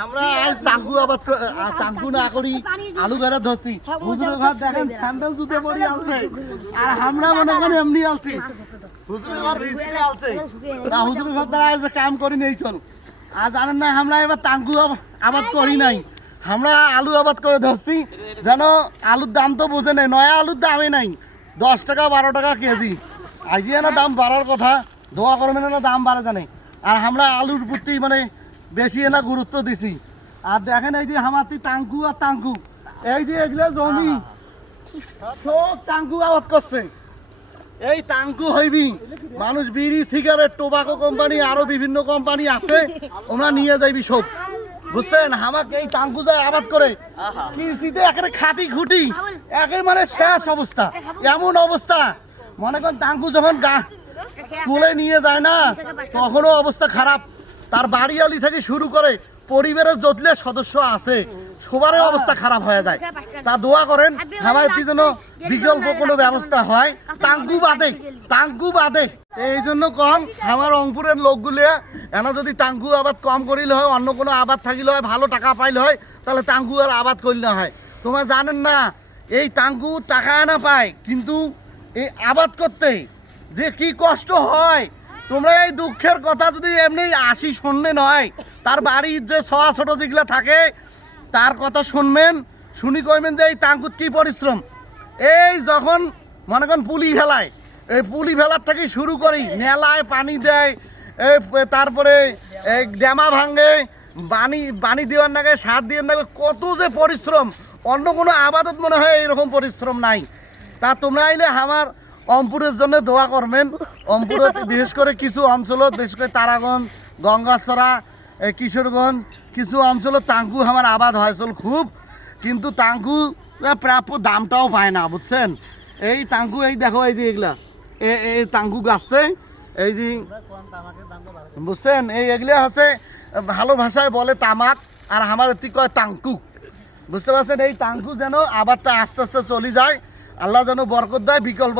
আমরা আজ তাঙ্গু আবাদ তাঙ্গু না করি আলু গাড়া ধরছি হুজুরের ঘর দেখেন স্যান্ডেল জুতে পড়ি আলছে আর আমরা মনে করি এমনি আলছি হুজুরের ঘর রিজিকে আলছে না হুজুরের ঘর দ্বারা আজ কাম করি নেই চল আর জানেন না আমরা এবার তাঙ্গু আবাদ করি নাই আমরা আলু আবাদ করে ধরছি যেন আলুর দাম তো বোঝে নেই নয়া আলুর দামই নাই 10 টাকা 12 টাকা কেজি আজকে না দাম বাড়ার কথা দোয়া করবেন না দাম বাড়ে জানে আর আমরা আলুর প্রতি মানে বেশি না গুরুত্ব দিছি আর দেখেন এই যে হামাতি তাঙ্কু আর তাঙ্কু এই যে এগুলো জমি সব তাঙ্কু আবাদ করছে এই তাঙ্কু হইবি মানুষ বিড়ি সিগারেট টোবাকো কোম্পানি আরো বিভিন্ন কোম্পানি আছে ওরা নিয়ে যাইবি সব বুঝছেন আমাকে এই তাঙ্কু যায় আবাদ করে কৃষিতে একেবারে খাটি খুঁটি একেবারে মানে শেষ অবস্থা এমন অবস্থা মনে করেন তাঙ্কু যখন তুলে নিয়ে যায় না তখনও অবস্থা খারাপ তার বাড়িয়ালি থেকে শুরু করে পরিবারের যতলে সদস্য আছে সবারই অবস্থা খারাপ হয়ে যায় তা দোয়া করেন আমার জন্য বিকল্প কোনো ব্যবস্থা হয় তাঙ্কু বাদে এই জন্য কম আমার রংপুরের লোকগুলো এনা যদি তাঙ্কু আবাদ কম করিলে হয় অন্য কোনো আবাদ থাকিলে হয় ভালো টাকা পাইলে হয় তাহলে তাঙ্কু আর আবাদ করলে হয় তোমরা জানেন না এই তাঙ্কু টাকা না পায় কিন্তু এই আবাদ করতে যে কি কষ্ট হয় তোমরা এই দুঃখের কথা যদি এমনি আসি শুনলে নয় তার বাড়ির যে ছোয়া ছোট যেগুলো থাকে তার কথা শুনবেন শুনি কইবেন যে এই তাঙ্কুত কি পরিশ্রম এই যখন মনে করেন পুলি ফেলায় এই পুলি ফেলার থেকে শুরু করি নেলায় পানি দেয় তারপরে এই ড্যামা ভাঙে বানি দেওয়ার নাগে সার দেওয়ার নাগে কত যে পরিশ্রম অন্য কোনো আবাদত মনে হয় এইরকম পরিশ্রম নাই তা তোমরা আইলে আমার অমপুরের জন্য দোয়া করবেন অমপুরত বিশেষ করে কিছু অঞ্চলত বিশেষ করে তারাগঞ্জ গঙ্গাছড়া কিশোরগঞ্জ কিছু অঞ্চলত তাঙ্কু আমার আবাদ হয়েছিল খুব কিন্তু তাঙ্কু প্রাপ্য দামটাও পায় না বুঝছেন এই তাঙ্কু এই দেখো এই যে এগুলা এই তাঙ্কু গাছছে এই যে বুঝছেন এই এগুলা হচ্ছে ভালো ভাষায় বলে তামাক আর আমার এটি কয় তাঙ্কু বুঝতে পারছেন এই তাঙ্কু যেন আবারটা আস্তে আস্তে চলে যায় আল্লাহ যেন বরকত দেয় বিকল্প